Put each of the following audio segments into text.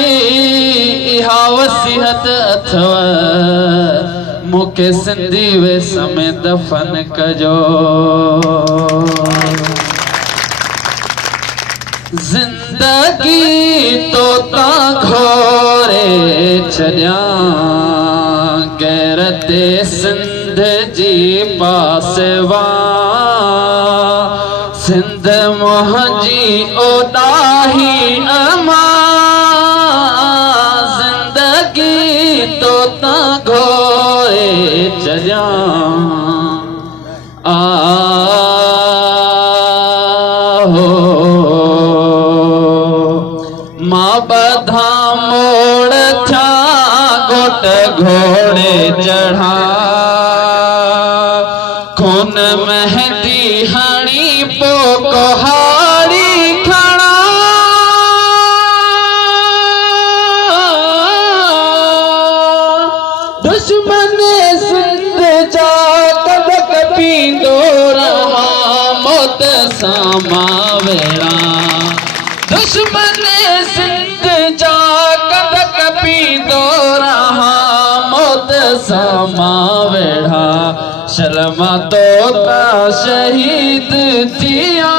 इहा वसीहत अथव मूंखे सिंधी वेस में दफ़न कजो। ज़िंदगी तो तां घोरे छॾियां गैरते सिंध जी पासवा सिंध मुंहिंजी ओॾाही अमा ज़िंदगी तो तां घोरे छॾियां मां बधा मोड़ थिया घोट घोड़े चढ़ा खून मेहंदी हणी पो कुहाड़ी खणा दुश्मन सिंध जा कदक पींदो रहा मौत सां मां वेड़ा दुश्मन सिंध जा कदक पींदो रहा मौत सां मां वेड़ा शर्मा तो ता शहीद थिया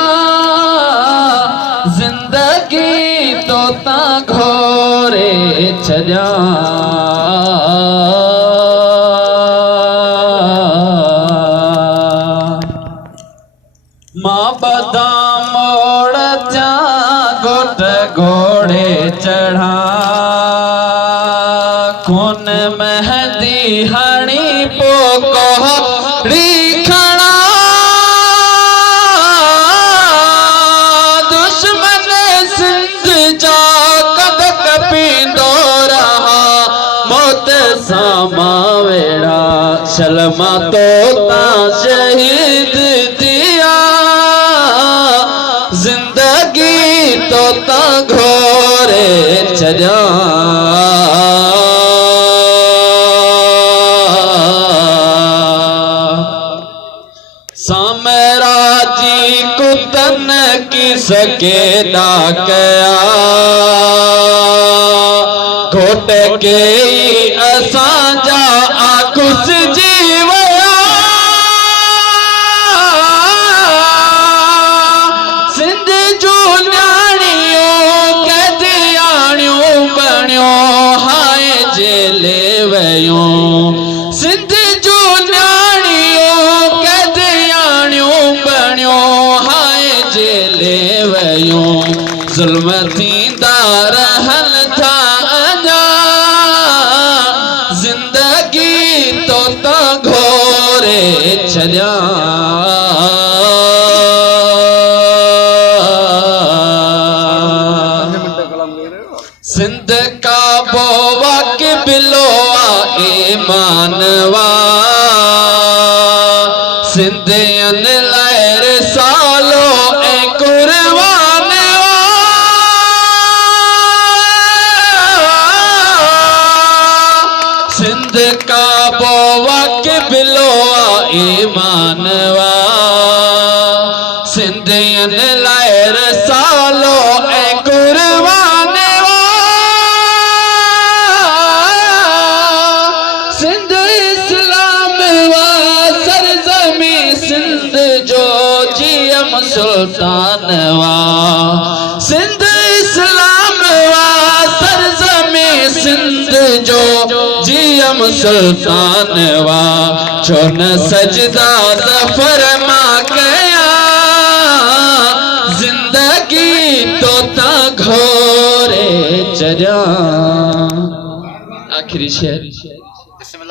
ज़िंदगी तो ता घोरे छॾियां मां बधा मोड़ थिया घोट घोड़े चढ़ा खून मेहंदी हणी पो कुहाड़ी खणा दुश्मन सिंध जा कदक पींदो रहा मौत सां मां वेड़ा शर्मा तो ता शहीद थिया ज़िंदगी तो ता घोरे छॾियां सामराजी कुतन की सकेदा कया घोट के असां जा आकुस जीवया सिंध जो न्याणियों कैदियाणियों बणियो हाय जेले वयो सिंध जो न्याणियों कैदियाणियों बणियो हाय जेले वयो ज़ुल्म थींदा रहन था अञा ज़िंदगी तो ता घोरे छॾियां सिंध का बोवा के बिलोआ ईमानवा सिंधियन लहर सालो ए कुर्बानवा सिंध का बोवा के बिलोआ ईमानवा सिंधियन लहर सालो ए कुर्बानवा सिंध इस्लाम वा सरज़मी सिंध जो जीएम सुल्तान वा सिंध इस्लाम वा सरज़मी सिंध जो जीएम सुल्तान वा छो न सजदा ज़फ़र मां कया ज़िंदगी तो ता घोरे छॾियां आखिरी शेर